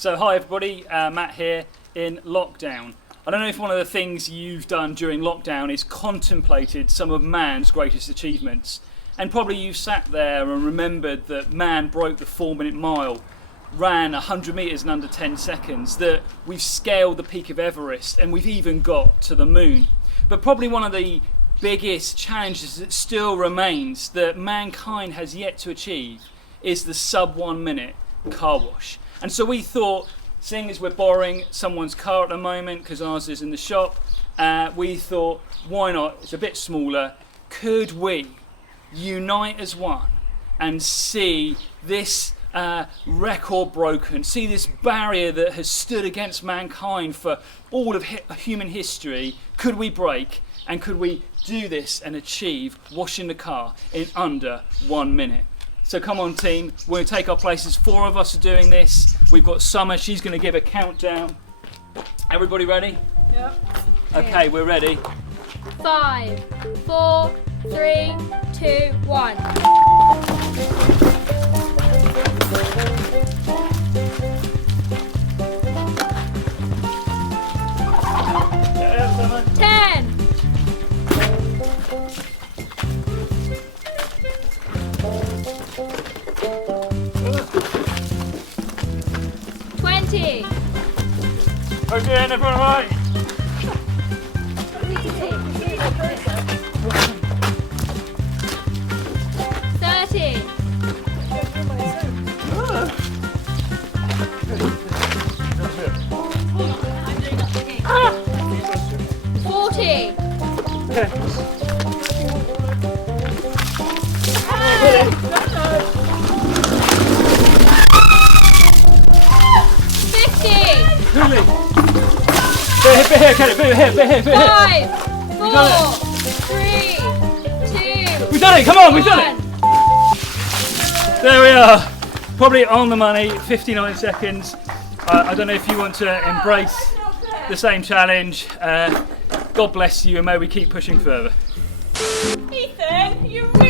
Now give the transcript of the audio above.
So hi everybody, Matt here in lockdown. I don't know if one of the things you've done during lockdown is contemplated some of man's greatest achievements. And probably you've sat there and remembered that man broke the 4-minute mile, ran 100 metres in under 10 seconds, that we've scaled the peak of Everest and we've even got to the moon. But probably one of the biggest challenges that still remains that mankind has yet to achieve is the sub 1 minute car wash. And so we thought, seeing as we're borrowing someone's car at the moment because ours is in the shop, we thought, why not? It's a bit smaller. Could we unite as one and see this record broken, see this barrier that has stood against mankind for all of human history? Could we break, and could we do this and achieve washing the car in under 1 minute? So come on team, we're going to take our places. 4 of us are doing this. We've got Summer, she's going to give a countdown. Everybody ready? Yep. Okay, we're ready. 5, 4, 3, 2, 1. Yeah, Summer. 10, 20, Okay, everyone right? 30, 40, 50, Really? Bit here, Kelly, bit here. 5, 4, done 3, 2, We've done it, come on, we've done it! 1. There we are, probably on the money, 59 seconds. I don't know if you want to embrace the same challenge. God bless you and may we keep pushing further. Ethan, you really